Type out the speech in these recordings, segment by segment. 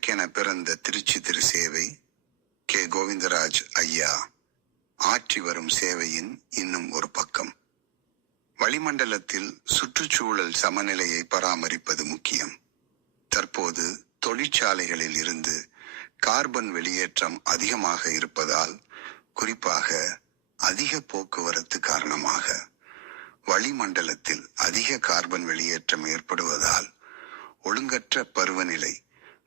சேவைக்கென பிறந்த திருச்சி திரு சேவை கே கோவிந்தராஜ் ஐயா ஆற்றி வரும் சேவையின் இன்னும் ஒரு பக்கம். வளிமண்டலத்தில் சுற்றுச்சூழல் சமநிலையை பராமரிப்பது முக்கியம். தற்போது தொழிற்சாலைகளில் இருந்து கார்பன் வெளியேற்றம் அதிகமாக இருப்பதால், குறிப்பாக அதிக போக்குவரத்து காரணமாக வளிமண்டலத்தில் அதிக கார்பன் வெளியேற்றம் ஏற்படுவதால் ஒழுங்கற்ற பருவநிலை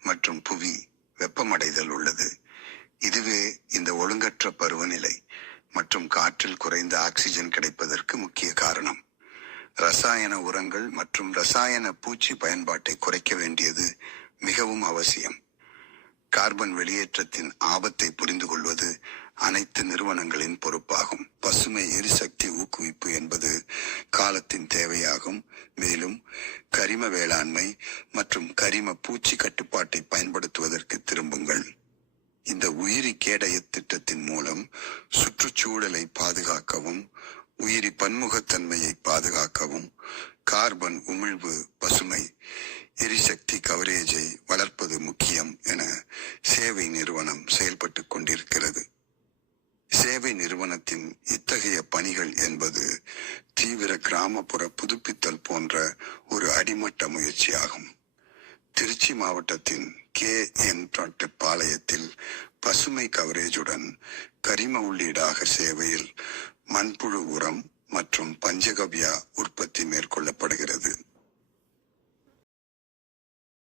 மற்றும் புவி வெப்பமடைதல் உள்ளது. இதுவே இந்த ஒழுங்கற்ற பருவநிலை மற்றும் காற்றில் குறைந்த ஆக்சிஜன் கிடைப்பதற்கு முக்கிய காரணம். ரசாயன உரங்கள் மற்றும் ரசாயன பூச்சி பயன்பாட்டை குறைக்க வேண்டியது மிகவும் அவசியம். கார்பன் வெளியேற்றத்தின் ஆபத்தை புரிந்து கொள்வது அனைத்து நிறுவனங்களின் பொறுப்பாகும். பசுமை எரிசக்தி ஊக்குவிப்பு என்பது காலத்தின் தேவையாகும். மேலும் கரிம வேளாண்மை மற்றும் கரிம பூச்சி கட்டுப்பாட்டை பயன்படுத்துவதற்கு திரும்புங்கள். இந்த உயிரி கேடய திட்டத்தின் மூலம் சுற்றுச்சூழலை பாதுகாக்கவும், உயிரி பன்முகத்தன்மையை பாதுகாக்கவும், கார்பன் உமிழ்வு, பசுமை எரிசக்தி கவரேஜை வளர்ப்பது முக்கியம் என சேவை நிறுவனம் செயல்பட்டு கொண்டிருக்கிறது. சேவை நிறுவனத்தின் இத்தகைய பணிகள் என்பது தீவிர கிராமப்புற புதுப்பித்தல் போன்ற ஒரு அடிமட்ட முயற்சியாகும். திருச்சி மாவட்டத்தின் KN பாளையத்தில் பசுமை கவரேஜுடன் கரிம உள்ளீடாக சேவையில் மண்புழு உரம் மற்றும் பஞ்சகவ்யா உற்பத்தி மேற்கொள்ளப்படுகிறது.